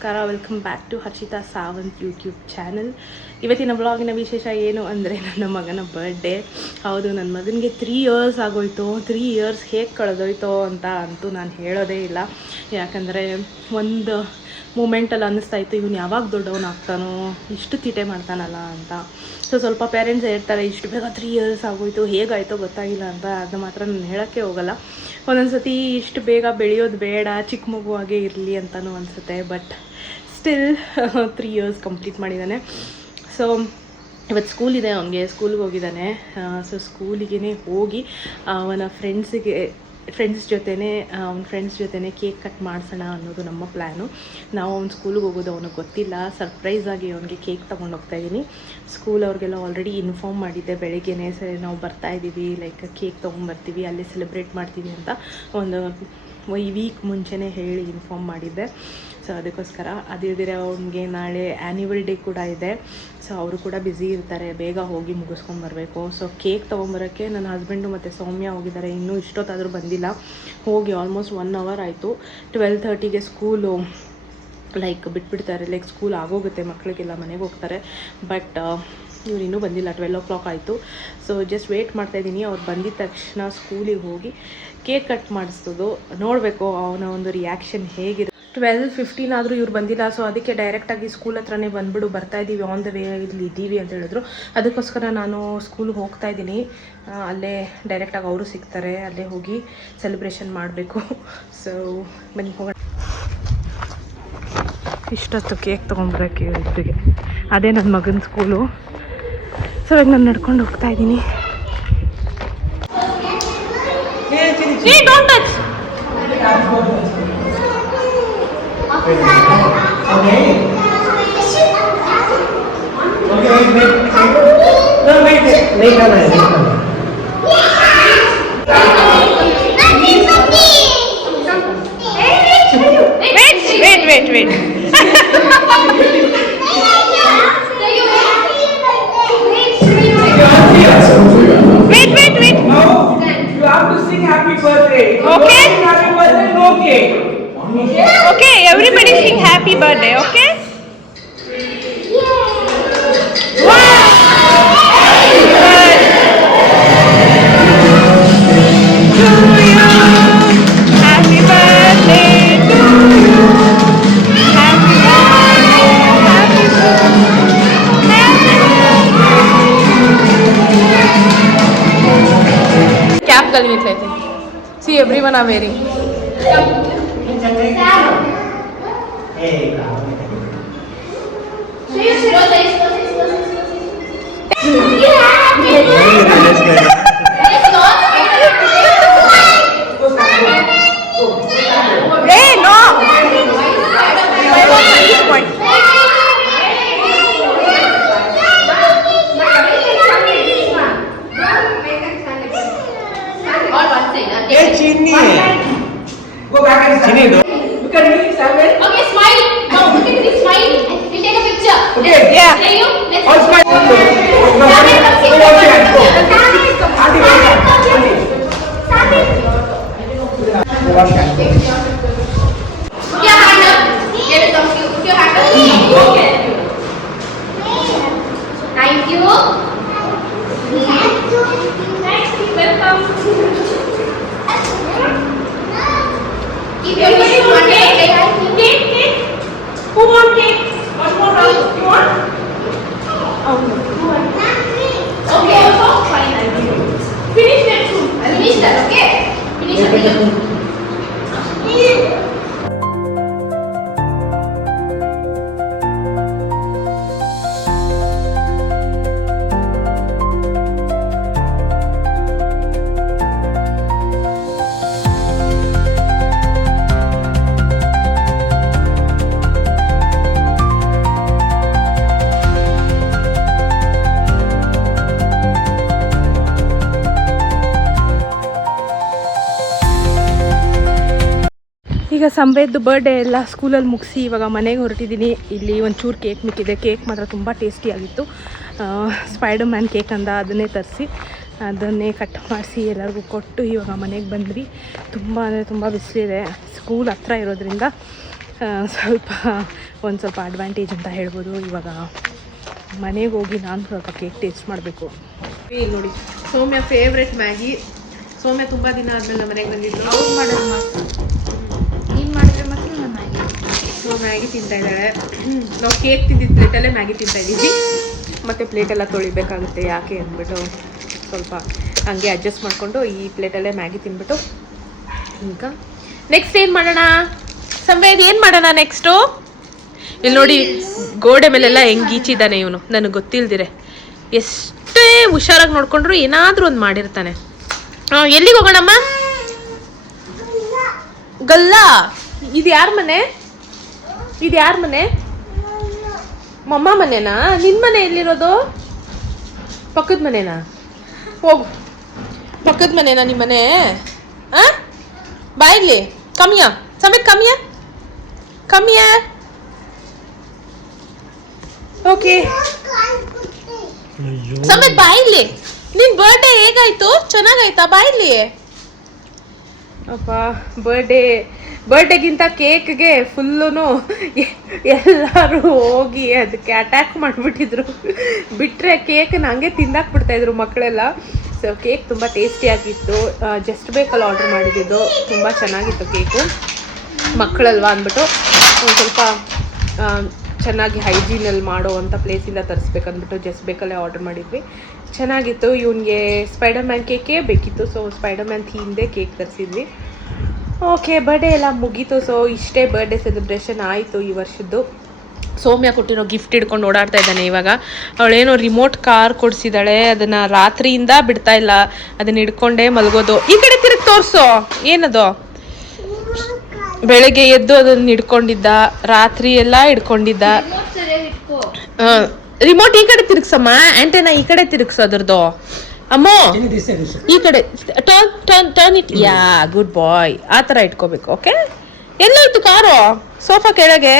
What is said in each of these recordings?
ನಮಸ್ಕಾರ, welcome back to Harshita Sawant YouTube channel. ಇವತ್ತಿನ ಬ್ಲಾಗಿನ ವಿಶೇಷ ಏನು ಅಂದರೆ ನನ್ನ ಮಗನ ಬರ್ಡೇ. ಹೌದು, ನನ್ನ ಮಗನಿಗೆ 3 ಇಯರ್ಸ್ ಆಗೋಯ್ತು. 3 ಇಯರ್ಸ್ ಹೇಗೆ ಕಳೆದೋಯ್ತೋ ಅಂತ ಅಂತೂ ನಾನು ಹೇಳೋದೇ ಇಲ್ಲ. ಯಾಕಂದರೆ ಒಂದು ಮೂಮೆಂಟಲ್ಲಿ ಅನ್ನಿಸ್ತಾ ಇತ್ತು, ಇವನು ಯಾವಾಗ ದೊಡ್ಡವನಾಗ್ತಾನೋ, ಇಷ್ಟು ತೀಟೆ ಮಾಡ್ತಾನಲ್ಲ ಅಂತ. ಸ್ವಲ್ಪ ಪೇರೆಂಟ್ಸ್ ಹೇಳ್ತಾರೆ, ಇಷ್ಟು ಬೇಗ 3 ಇಯರ್ಸ್ ಆಗೋಯ್ತು, ಹೇಗಾಯಿತೋ ಗೊತ್ತಾಗಿಲ್ಲ ಅಂತ. ಅದು ಮಾತ್ರ ನಾನು ಹೇಳೋಕ್ಕೆ ಹೋಗಲ್ಲ. ಒಂದೊಂದು ಸತಿ ಇಷ್ಟು ಬೇಗ ಬೆಳೆಯೋದು ಬೇಡ, ಚಿಕ್ಕ ಮಗುವಾಗೇ ಇರಲಿ ಅಂತಲೂ ಅನಿಸುತ್ತೆ. ಬಟ್ ಸ್ಟಿಲ್ 3 ಇಯರ್ಸ್ ಕಂಪ್ಲೀಟ್ ಮಾಡಿದ್ದಾನೆ. ಸೊ ಇವತ್ತು ಸ್ಕೂಲ್ ಇದೆ, ಅವನಿಗೆ ಸ್ಕೂಲ್ಗೆ ಹೋಗಿದ್ದಾನೆ. ಸೊ ಸ್ಕೂಲಿಗೆ ಹೋಗಿ ಅವನ ಫ್ರೆಂಡ್ಸ್ ಜೊತೆನೇ ಕೇಕ್ ಕಟ್ ಮಾಡಿಸೋಣ ಅನ್ನೋದು ನಮ್ಮ ಪ್ಲ್ಯಾನು. ನಾವು ಅವ್ನು ಸ್ಕೂಲಿಗೆ ಹೋಗೋದು ಅವನಿಗೆ ಗೊತ್ತಿಲ್ಲ. ಸರ್ಪ್ರೈಸಾಗಿ ಅವನಿಗೆ ಕೇಕ್ ತೊಗೊಂಡು ಹೋಗ್ತಾಯಿದ್ದೀನಿ. ಸ್ಕೂಲ್ ಅವ್ರಿಗೆಲ್ಲ ಆಲ್ರೆಡಿ ಇನ್ಫಾರ್ಮ್ ಮಾಡಿದ್ದೆ ಬೆಳಗ್ಗೆನೇ, ಸರಿ ನಾವು ಬರ್ತಾಯಿದ್ದೀವಿ, ಲೈಕ್ ಕೇಕ್ ತೊಗೊಂಬರ್ತೀವಿ, ಅಲ್ಲೇ ಸೆಲೆಬ್ರೇಟ್ ಮಾಡ್ತೀವಿ ಅಂತ ಒಂದು ವೀಕ್ ಮುಂಚೆನೇ ಹೇಳಿ ಇನ್ಫಾರ್ಮ್ ಮಾಡಿದ್ದೆ. ಸೊ ಅದಕ್ಕೋಸ್ಕರ ಅದಿಲ್ದಿರ ಅವ್ನಿಗೆ ನಾಳೆ ಆ್ಯನ್ಯುವಲ್ ಡೇ ಕೂಡ ಇದೆ. ಸೊ ಅವರು ಕೂಡ ಬ್ಯುಸಿ ಇರ್ತಾರೆ, ಬೇಗ ಹೋಗಿ ಮುಗಿಸ್ಕೊಂಬರ್ಬೇಕು. ಸೊ ಕೇಕ್ ತೊಗೊಂಬರೋಕ್ಕೆ ನನ್ನ ಹಸ್ಬೆಂಡು ಮತ್ತು ಸೌಮ್ಯ ಹೋಗಿದ್ದಾರೆ. ಇನ್ನೂ ಇಷ್ಟೊತ್ತಾದರೂ ಬಂದಿಲ್ಲ. ಹೋಗಿ ಆಲ್ಮೋಸ್ಟ್ 1 ಅವರ್ ಆಯಿತು. 12:30ಗೆ ಸ್ಕೂಲು ಲೈಕ್ ಬಿಟ್ಬಿಡ್ತಾರೆ, ಲೈಕ್ ಸ್ಕೂಲ್ ಆಗೋಗುತ್ತೆ, ಮಕ್ಕಳಿಗೆಲ್ಲ ಮನೆಗೆ ಹೋಗ್ತಾರೆ. ಬಟ್ ಇವ್ರು ಇನ್ನೂ ಬಂದಿಲ್ಲ. 12 o'clock ಆಯಿತು. ಸೊ ಜಸ್ಟ್ ವೆಯ್ಟ್ ಮಾಡ್ತಾಯಿದ್ದೀನಿ. ಅವ್ರು ಬಂದಿದ್ದ ತಕ್ಷಣ ಸ್ಕೂಲಿಗೆ ಹೋಗಿ ಕೇಕ್ ಕಟ್ ಮಾಡಿಸೋದು. ನೋಡಬೇಕು ಅವನ ಒಂದು ರಿಯಾಕ್ಷನ್ ಹೇಗಿರುತ್ತೆ. 12:15 ಆದರೂ ಇವ್ರು ಬಂದಿಲ್ಲ. ಸೊ ಅದಕ್ಕೆ ಡೈರೆಕ್ಟಾಗಿ ಸ್ಕೂಲ್ ಹತ್ರನೇ ಬಂದುಬಿಡು, ಬರ್ತಾಯಿದ್ದೀವಿ, ಆನ್ ದ ವೇ ಇಲ್ಲಿ ಇದ್ದೀವಿ ಅಂತ ಹೇಳಿದ್ರು. ಅದಕ್ಕೋಸ್ಕರ ನಾನು ಸ್ಕೂಲ್ಗೆ ಹೋಗ್ತಾಯಿದ್ದೀನಿ. ಅಲ್ಲೇ ಡೈರೆಕ್ಟಾಗಿ ಅವರು ಸಿಗ್ತಾರೆ, ಅಲ್ಲೇ ಹೋಗಿ ಸೆಲೆಬ್ರೇಷನ್ ಮಾಡಬೇಕು. ಸೊ ಬನ್ನಿ ಹೋಗೋಣ. ಇಷ್ಟೊತ್ತು ಕೇಕ್ ತೊಗೊಂಬರೋಕ್ಕೆ ಇಬ್ಬರಿಗೆ, ಅದೇ ನನ್ನ ಮಗನ ಸ್ಕೂಲು. ಸೊ ಇವಾಗ ನಾನು ನಡ್ಕೊಂಡು ಹೋಗ್ತಾಯಿದ್ದೀನಿ. Wait. No, you have to sing happy birthday. Okay. Happy birthday, no cake. Okay, everybody sing happy birthday, okay? Wow! Happy birthday to you. Happy birthday. Cap galni thaye. See, everyone are wearing. Go back and stand. Look at me, Samuel. Okay, smile. No, look at me, smile. We'll take a picture. Okay. Yeah. Say you. Let's All smile. Go wash your hands. Go. Auntie, wash your hands. Auntie. Go wash your hands. put your hand up. Here it comes. Put your hand up. Okay. Thank you. Next, welcome. Keep your face on cake. Cake. Who wants cake? One more round. You want? Okay, also fine. Finish that soon. Finish that, okay? Finish that. ಈಗ ಸಂಬೇದ್ದು birthday ಎಲ್ಲ ಸ್ಕೂಲಲ್ಲಿ ಮುಗಿಸಿ ಇವಾಗ ಮನೆಗೆ ಹೊರಟಿದ್ದೀನಿ. ಇಲ್ಲಿ ಒಂಚೂರು cake ಮಿಕ್ಕಿದೆ. Cake ಮಾತ್ರ ತುಂಬ ಟೇಸ್ಟಿಯಾಗಿತ್ತು. ಸ್ಪೈಡರ್ ಮ್ಯಾನ್ ಕೇಕ್ ಅಂದ, ಅದನ್ನೇ ತರಿಸಿ ಅದನ್ನೇ ಕಟ್ ಮಾಡಿಸಿ ಎಲ್ಲರಿಗೂ ಕೊಟ್ಟು ಇವಾಗ ಮನೆಗೆ ಬಂದ್ವಿ. ತುಂಬ ಅಂದರೆ ತುಂಬ ಬಿಸಿಲಿದೆ. ಸ್ಕೂಲ್ ಹತ್ರ ಇರೋದ್ರಿಂದ ಒಂದು ಸ್ವಲ್ಪ ಅಡ್ವಾಂಟೇಜ್ ಅಂತ ಹೇಳ್ಬೋದು. ಇವಾಗ ಮನೆಗೆ ಹೋಗಿ ನಾನು ಸ್ವಲ್ಪ ಕೇಕ್ ಟೇಸ್ಟ್ ಮಾಡಬೇಕು. ಇಲ್ಲಿ ನೋಡಿ ಸೌಮ್ಯ ಫೇವ್ರೆಟ್ ಮ್ಯಾಗಿ. ಸೌಮ್ಯ ತುಂಬ ದಿನ ಆದಮೇಲೆ ನಮ್ಮ ಮನೆಗೆ ಬಂದಿದ್ರು. ಅವ್ರು ಮಾಡೋದು ಮಾತ್ರ ನೀನು ಮಾಡಿದ್ರೆ ಮಾತ್ರ ನಾನು ಮ್ಯಾಗಿ ಸೊ ಮ್ಯಾಗಿ ತಿಂತಾ ಇದ್ದಾಳೆ. ನಾವು ಕೇಕ್ ತಿಂದಿದ್ದ ಪ್ಲೇಟಲ್ಲೇ ಮ್ಯಾಗಿ ತಿಂತಾ ಇದ್ದೀವಿ. ಮತ್ತು ಪ್ಲೇಟೆಲ್ಲ ತೊಳಿಬೇಕಾಗುತ್ತೆ ಯಾಕೆ ಅಂದ್ಬಿಟ್ಟು ಸ್ವಲ್ಪ ಹಂಗೆ ಅಡ್ಜಸ್ಟ್ ಮಾಡಿಕೊಂಡು ಈ ಪ್ಲೇಟಲ್ಲೇ ಮ್ಯಾಗಿ ತಿಂದ್ಬಿಟ್ಟು ಈಗ ನೆಕ್ಸ್ಟ್ ಏನು ಮಾಡೋಣ ಸಂವೇದ್, ಏನು ಮಾಡೋಣ ನೆಕ್ಸ್ಟು? ಇಲ್ಲಿ ನೋಡಿ ಗೋಡೆ ಮೇಲೆಲ್ಲ ಹೆಂಗೆ ಈಚಿದ್ದಾನೆ ಇವನು, ನನಗೆ ಗೊತ್ತಿಲ್ದಿರೆ. ಎಷ್ಟೇ ಹುಷಾರಾಗಿ ನೋಡ್ಕೊಂಡ್ರು ಏನಾದರೂ ಒಂದು ಮಾಡಿರ್ತಾನೆ. ಎಲ್ಲಿಗೆ ಹೋಗೋಣಮ್ಮ? ಗಲ್ಲ. ಇದು ಯಾರ ಮನೆ? ಇದು ಯಾರ ಮನೆ? ಮಮ್ಮ ಮನೆನಾ? ನಿನ್ನ ಮನೆ ಎಲ್ಲಿರೋದು? ಪಕ್ಕದ ಮನೆನಾ? ಹೋಗು, ಪಕ್ಕದ ಮನೆನಾ ನಿಮ್ಮ ಮನೆ? ಬಾಯಿಲಿ ಕಮ್ಮಿಯ ಸಮೇತ ಕಮ್ಮಿಯ ಕಮ್ಮಿಯ. ಓಕೆ ಸಮೇತ ಬಾಯಿಲಿ. ನಿನ್ ಬರ್ಡೇ ಹೇಗಾಯ್ತು? ಚೆನ್ನಾಗಾಯ್ತಾ? ಬಾಯಿಲಿ. ಅಪ್ಪ ಬರ್ಡೇಗಿಂತ ಕೇಕ್ಗೆ ಫುಲ್ಲೂ ಎಲ್ಲರೂ ಹೋಗಿ ಅದಕ್ಕೆ ಅಟ್ಯಾಕ್ ಮಾಡಿಬಿಟ್ಟಿದ್ರು. ಬಿಟ್ಟರೆ ಕೇಕನ್ನ ಹಂಗೆ ತಿಂದಾಕ್ಬಿಡ್ತಾಯಿದ್ರು ಮಕ್ಕಳೆಲ್ಲ. ಸೊ ಕೇಕ್ ತುಂಬ ಟೇಸ್ಟಿಯಾಗಿತ್ತು. ಜಸ್ಟ್ ಬೇಕಲ್ಲಿ ಆರ್ಡ್ರ್ ಮಾಡಿದ್ದು ತುಂಬ ಚೆನ್ನಾಗಿತ್ತು ಕೇಕು. ಮಕ್ಕಳಲ್ವಾ ಅಂದ್ಬಿಟ್ಟು ಒಂದು ಸ್ವಲ್ಪ ಚೆನ್ನಾಗಿ ಹೈಜೀನಲ್ಲಿ ಮಾಡೋ ಅಂಥ ಪ್ಲೇಸಿಂದ ತರಿಸ್ಬೇಕಂದ್ಬಿಟ್ಟು ಜಸ್ಟ್ ಬೇಕಲ್ಲೇ ಆರ್ಡ್ರ್ ಮಾಡಿದ್ವಿ. ಚೆನ್ನಾಗಿತ್ತು. ಇವನಿಗೆ ಸ್ಪೈಡರ್ ಮ್ಯಾನ್ ಕೇಕೇ ಬೇಕಿತ್ತು. ಸೊ ಸ್ಪೈಡರ್ ಮ್ಯಾನ್ ಥೀಮ್ದೇ ಕೇಕ್ ತರಿಸಿದ್ವಿ. ಓಕೆ, ಬರ್ಡೇ ಎಲ್ಲ ಮುಗೀತು. ಸೊ ಇಷ್ಟೇ ಬರ್ಡೇ ಸೆಲೆಬ್ರೇಷನ್ ಆಯಿತು ಈ ವರ್ಷದ್ದು. ಸೌಮ್ಯ ಕೊಟ್ಟಿರೋ ಗಿಫ್ಟ್ ಹಿಡ್ಕೊಂಡು ಓಡಾಡ್ತಾ ಇದ್ದಾನೆ ಇವಾಗ. ಅವಳೇನೋ ರಿಮೋಟ್ ಕಾರ್ ಕೊಡಿಸಿದ್ದಾಳೆ, ಅದನ್ನು ರಾತ್ರಿಯಿಂದ ಬಿಡ್ತಾ ಇಲ್ಲ, ಅದನ್ನ ಹಿಡ್ಕೊಂಡೇ ಮಲಗೋದು. ಈ ಕಡೆ ತಿರುಗಿ ತೋರಿಸೋ. ಏನದು? ಬೆಳಗ್ಗೆ ಎದ್ದು ಅದನ್ನ ಹಿಡ್ಕೊಂಡಿದ್ದ, ರಾತ್ರಿ ಎಲ್ಲ ಹಿಡ್ಕೊಂಡಿದ್ದ. ರಿಮೋಟ್ ಈ ಕಡೆ ತಿರುಗ್ಸಮ್ಮ, ಆಂಟೆನಾ ಈ ಕಡೆ ತಿರುಗ್ಸೋ ಅದ್ರದ್ದು. ಅಮ್ಮೋ ಈ ಕಡೆ turn it. Yeah, good boy. ಆ ಥರ ಇಟ್ಕೋಬೇಕು. ಓಕೆ, ಎಲ್ಲೋಯ್ತು ಕಾರು? ಸೋಫಾ ಕೆಳಗೆ.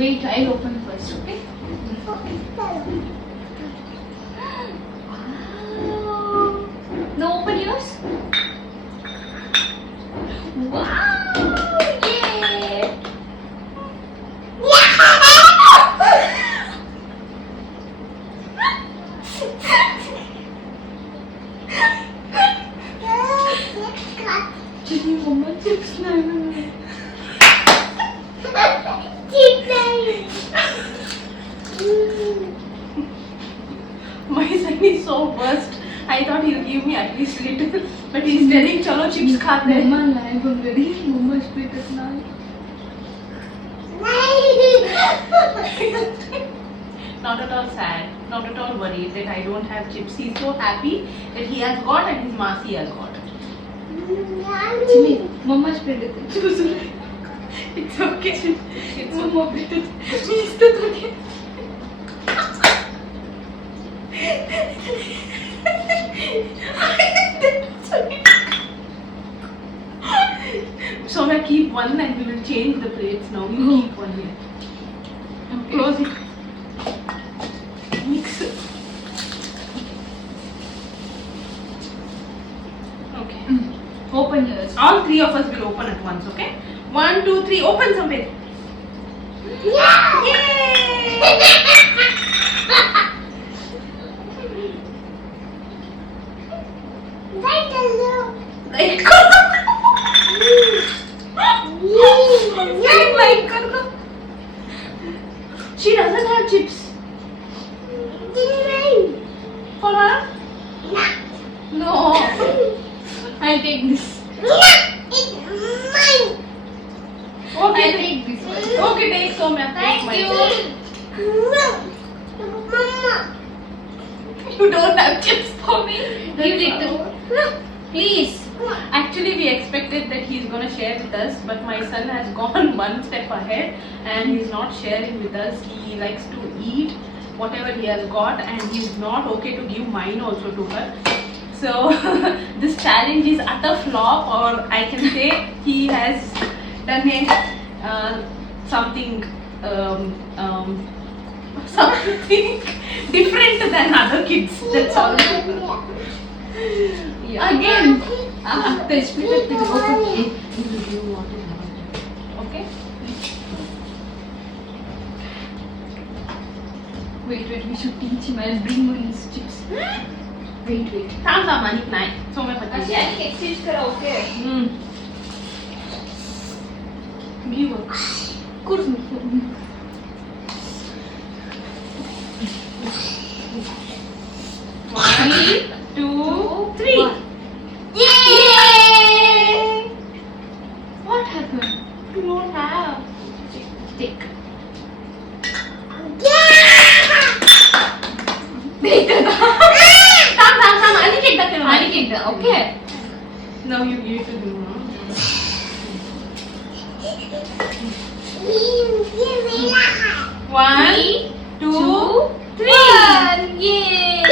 Wait, I'll open first, okay? Wow. No, open yours. Wow! Yeah! Jimmy, Mama chips My son is so worst. I thought he'll give me at least little, but he's telling chalo chips khate hain. Mama live already. Mama spit it now. Not at all sad, not at all worried that I don't have chips. He's so happy that he has got and his Masi has got. Jimmy, Mama spit it. It's okay. It's Mama spit it. Please don't okay. So I keep one and we will change the plates now. You keep one here. Okay. Close it. Mix it. Okay. Open yours. All three of us will open at once, okay? 1, 2, 3. Open somewhere. Yeah! Yay! She doesn't have chips. For her? No. I'll take this. It's mine. Okay, I'll take this one. Okay, take Soumya. Thank you. Mama. You don't have chips for me. Give it to please. Actually, we expected that he's gonna share with us, but my son has gone one step ahead and he's not sharing with us. He likes to eat whatever he has got and he's not okay to give mine also to her. So this challenge is utter flop, or I can say he has done something something different than other kids. That's all. Again, okay. Wait, we should teach him. I'll bring one his chips. Wait. Sounds are money night. So मैं पता Actually, I think exchange करा okay. Give her. Course. One, two, three. Yay! What happened? You don't have. Stick. Come. I think that I think that okay. Now you give it to them. One, two, three. Yay!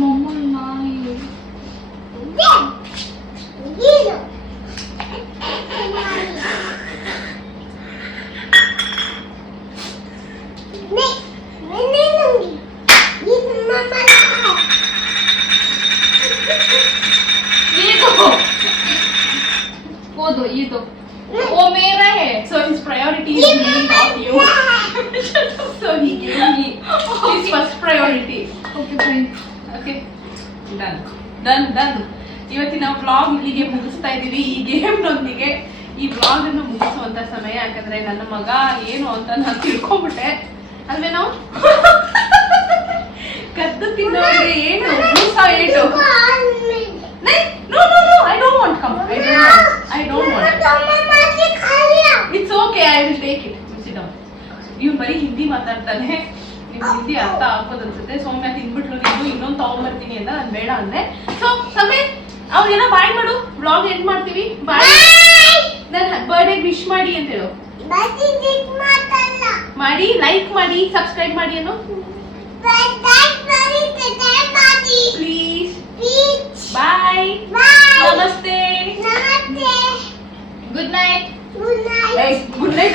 Mama nice. ये दो ये दो वो मेरा है. So his priority is me, not you. So he gave me his first priority. Okay fine. Okay. Done. ಇವತ್ತಿನ vlog ಇಲ್ಲಿಗೆ ಮುಗಿಸ್ತಾ ಇದೀವಿ. ಈ ಗೇಮ್ನೊಂದಿಗೆ ಈ ವ್ಲಾಗ್ ಅನ್ನು ಮುಗಿಸುವಂತ ಸಮಯ. ಯಾಕಂದ್ರೆ ನನ್ನ ಮಗ ಏನು ಅಂತ ನಾನು ತಿಳ್ಕೊಂಡ್ಬಿಟ್ಟೆ ಅಲ್ವೇನೋ. ಕದ್ದು ತಿನ್ನೋದ್ರೆ ಏನು ಮೂಸ ಏಟು. No, I don't want. Come. I don't want. It's okay, I will take it. Sit down. ನೀವು ಬರೀ ಹಿಂದಿ ಮಾತಾಡ್ತಾನೆ. ನಿಮ್ಗೆ ಹಿಂದಿ ಅರ್ಥ ಆಗ್ಬೋದು ಅನ್ಸುತ್ತೆ. ಸೌಮ್ಯ ತಿನ್ಬಿಟ್ಲು ನೀವು ಇನ್ನೊಂದು ತಗೊಂಡ್ಬರ್ತೀನಿ ಅಂತ ನಾನು ಬೇಡ ಅಂದೆ. ಸೊ ಸಮಯ ಅವ್ರಿಗೆಲ್ಲ ಬಾಯ್ ಮಾಡು. ವ್ಲಾಗ್ ಎಂಡ್ ಮಾಡ್ತೀವಿ. ಬಾಯ್. ನನ್ನ ಬರ್ಡೇ ವಿಶ್ ಮಾಡಿ ಅಂತ ಹೇಳು. ಮಾಡಿ, ಲೈಕ್ ಮಾಡಿ, ಸಬ್ಸ್ಕ್ರೈಬ್ ಮಾಡಿ ಅನ್ನೋ. ಪ್ಲೀಸ್. ಬಾಯ್. ನಮಸ್ತೆ. Good night. Guys, good night.